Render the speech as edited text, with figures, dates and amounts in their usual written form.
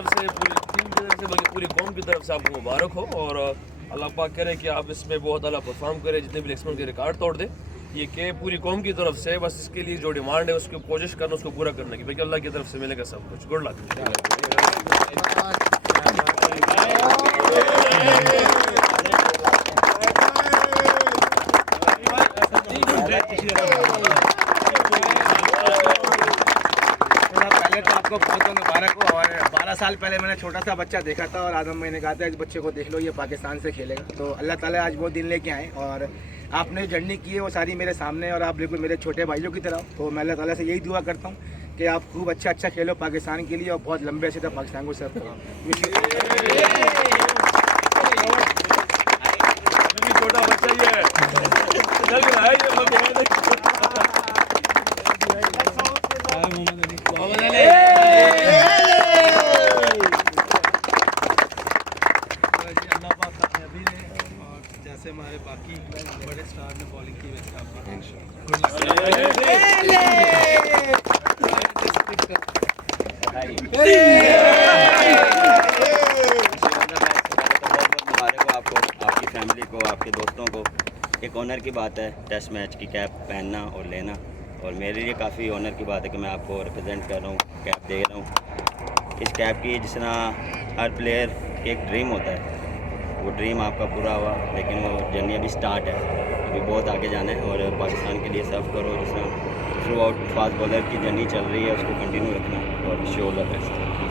तरफ से, पूरी टीम की तरफ से, बल्कि पूरी कौम की तरफ से आपको मुबारक हो और अल्लाह पाक करे कि आप इसमें बहुत अला परफॉर्म करें, जितने भी एक्सपर्ट के रिकॉर्ड तोड़ दे। ये के पूरी कौम की तरफ से बस इसके लिए जो डिमांड है उसकी कोशिश करना, उसको पूरा करने की, बाकी अल्लाह की तरफ से मिलेगा सब कुछ। Good luck. पहले तो आपको बहुत बहुत मुबारक हो। और 12 साल पहले मैंने छोटा सा बच्चा देखा था और आज मैंने कहा था इस बच्चे को देख लो, ये पाकिस्तान से खेलेगा। तो अल्लाह ताला आज वो दिन लेके आए और आपने जो जर्नी की है वो सारी मेरे सामने है और आप बिल्कुल मेरे छोटे भाइयों की तरह। तो मैं अल्लाह ताला से यही दुआ करता हूँ कि आप खूब अच्छा खेलो पाकिस्तान के लिए और बहुत लंबे अर्से तक पाकिस्तान को सर्व करो। छोटा बच्चा ही है, चल रहा है ये जैसे हमारे बाकी बड़े स्टार ने बॉलिंग की वैसे आपकी आपको, आपकी फैमिली को, आपके दोस्तों को। एक ऑनर की बात है टेस्ट मैच की कैप पहनना और लेना, और मेरे लिए काफ़ी ऑनर की बात है कि मैं आपको रिप्रेजेंट कर रहा हूँ, कैप दे रहा हूँ। इस कैप की जिस तरह हर प्लेयर एक ड्रीम होता है, वो ड्रीम आपका पूरा हुआ, लेकिन वो जर्नी अभी स्टार्ट है, अभी बहुत आगे जाना है। और पाकिस्तान के लिए सर्व करो, जिस तरह थ्रू आउट फास्ट बॉलर की जर्नी चल रही है उसको कंटिन्यू रखना, और wish you all the best.